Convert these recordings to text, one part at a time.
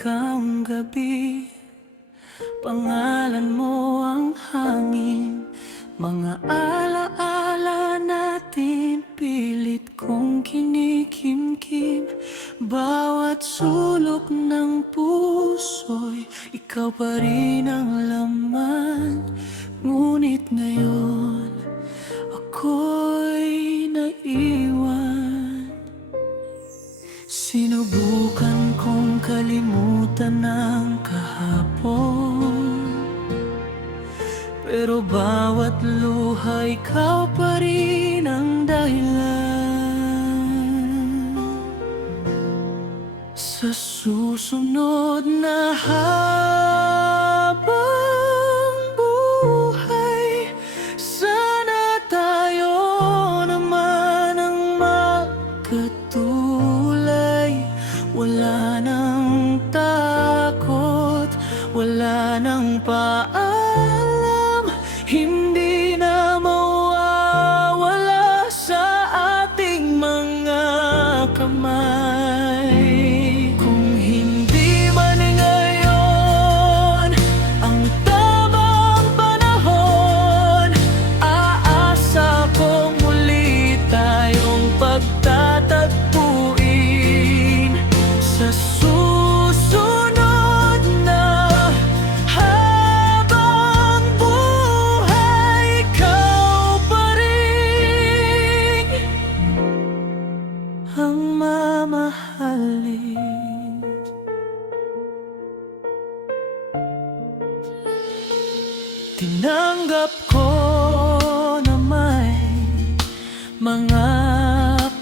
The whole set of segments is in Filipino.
ikaw ang gabi, pangalan mo ang hangin. Mga alaala natin pilit kong kinikimkim. Bawat sulok ng puso'y ikaw pa rin ang laman. Ngunit ngayon ako'y naiwan. Sinubukan kong kalimutan ang kahapon, pero bawat luha ikaw pa rin ang dahilan. Sa susunod na habang buhay, sana tayo naman ang magkatulay. Wala nang takot, wala nang paalam, hindi na mawawala sa ating mga kamay. Kung hindi man ngayon ang tamang panahon, aasa kong muli tayong pagtatagpuin. Sa susunod na habang buhay, ikaw pa rin ang mamahalin. Tinanggap ko na may mga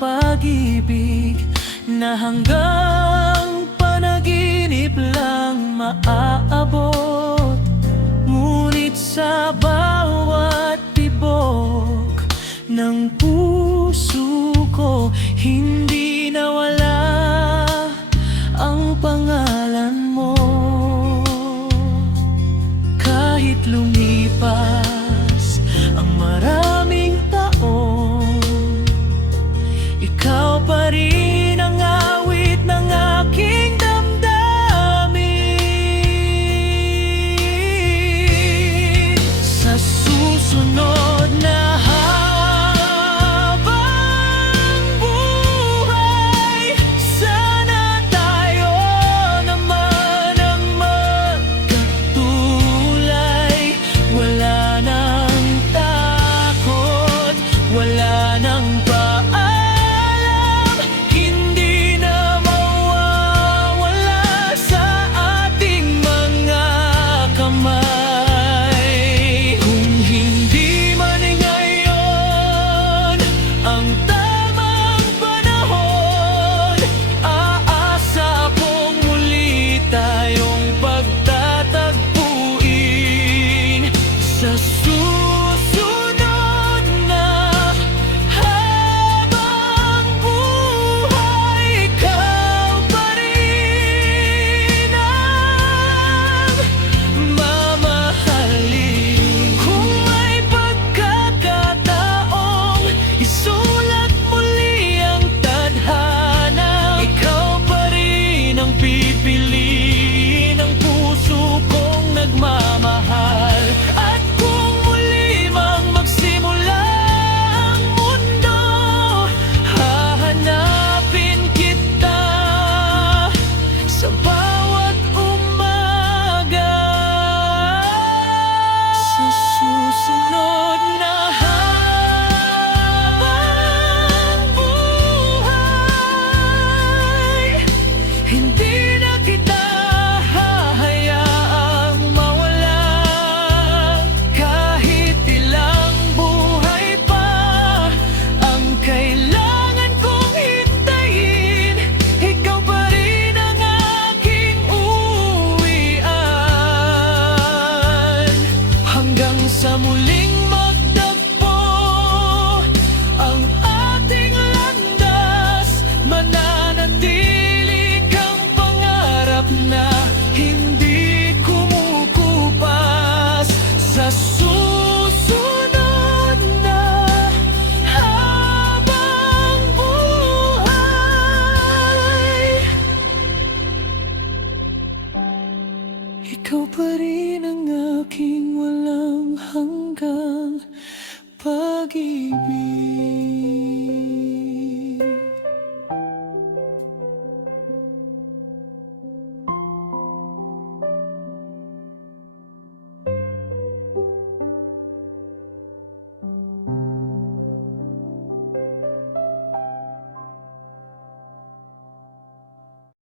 pag-ibig na hanggang panaginip lang maaabot. Ngunit sa bawat tibok ng puso ko, hindi nawala ang pangalan mo. Kahit lumipas ang maraming taon, ikaw pa rin ang awit ng aking damdamin. Sa susunod na habang buhay, ating walang hanggang pag-ibig.